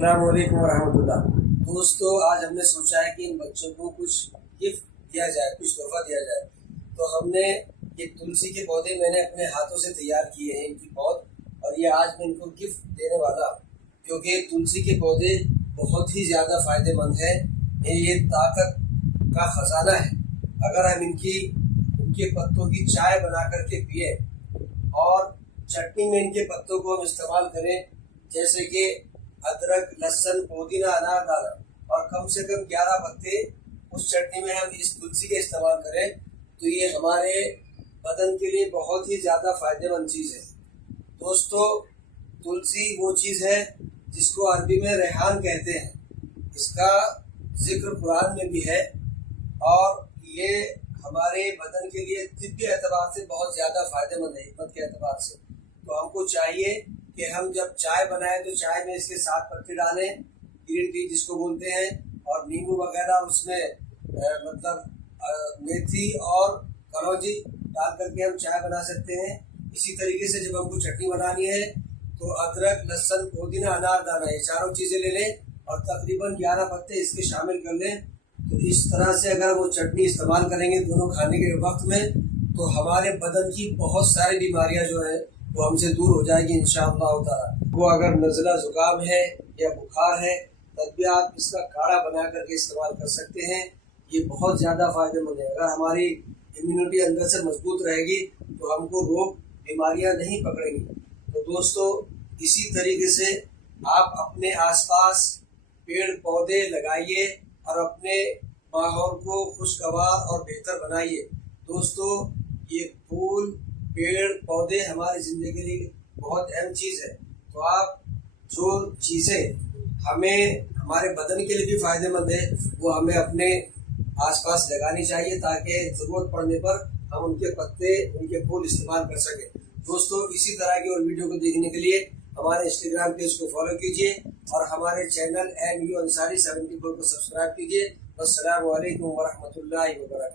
अस्सलाम वालेकुम वरहमतुल्लाह। दोस्तों, आज हमने सोचा है कि इन बच्चों को कुछ गिफ्ट दिया जाए, कुछ तोहफा दिया जाए। तो हमने ये तुलसी के पौधे मैंने अपने हाथों से तैयार किए हैं, इनकी पौध, और ये आज मैं इनको गिफ्ट देने वाला हूँ, क्योंकि तुलसी के पौधे बहुत ही ज़्यादा फायदेमंद है। ये ताकत का खजाना है। अगर हम इनके पत्तों की चाय बना करके पिए और चटनी में इनके पत्तों को हम इस्तेमाल करें, जैसे कि अदरक, लहसुन, पुदीना, अनारदाना, और कम से कम 11 पत्ते उस चटनी में हम इस तुलसी के इस्तेमाल करें, तो ये हमारे बदन के लिए बहुत ही ज़्यादा फायदेमंद चीज़ है। दोस्तों, तुलसी वो चीज़ है जिसको अरबी में रेहान कहते हैं। इसका जिक्र कुरान में भी है, और ये हमारे बदन के लिए तिब्बी एतबार से बहुत ज़्यादा फायदेमंद है, हिकमत के एतबार से। तो हमको चाहिए कि हम जब चाय बनाएं तो चाय में इसके 7 पत्ते डालें, ग्रीन टी जिसको बोलते हैं, और नींबू वगैरह उसमें मेथी और कलौंजी डाल करके हम चाय बना सकते हैं। इसी तरीके से जब हमको चटनी बनानी है तो अदरक, लहसुन, पुदीना, अनारदाना, ये चारों चीज़ें ले लें और तकरीबन 11 पत्ते इसके शामिल कर लें। तो इस तरह से अगर वो चटनी इस्तेमाल करेंगे दोनों खाने के वक्त में, तो हमारे बदन की बहुत सारी बीमारियां जो है वो हमसे दूर हो जाएगी इंशाअल्लाह ताला। वो अगर नज़ला ज़ुकाम है या बुखार है, तब भी आप इसका काढ़ा बना करके इस्तेमाल कर सकते हैं। ये बहुत ज़्यादा फायदेमंद है। अगर हमारी इम्यूनिटी अंदर से मजबूत रहेगी तो हमको रोग बीमारियां नहीं पकड़ेंगी। तो दोस्तों, इसी तरीके से आप अपने आसपास पेड़ पौधे लगाइए और अपने माहौल को खुशगवार और बेहतर बनाइए। दोस्तों, ये फूल, पेड़ पौधे हमारी ज़िंदगी के लिए बहुत अहम चीज़ है। तो आप जो चीज़ें हमें हमारे बदन के लिए भी फायदेमंद है, वो हमें अपने आसपास लगानी चाहिए, ताकि ज़रूरत पड़ने पर हम उनके पत्ते, उनके फूल इस्तेमाल कर सकें। दोस्तों, इसी तरह की और वीडियो को देखने के लिए हमारे इंस्टाग्राम पेज को फॉलो कीजिए और हमारे चैनल MU Ansari 74 को सब्सक्राइब कीजिए। अस्सलामु अलैकुम वरहमतुल्लाहि वबरकातुहू।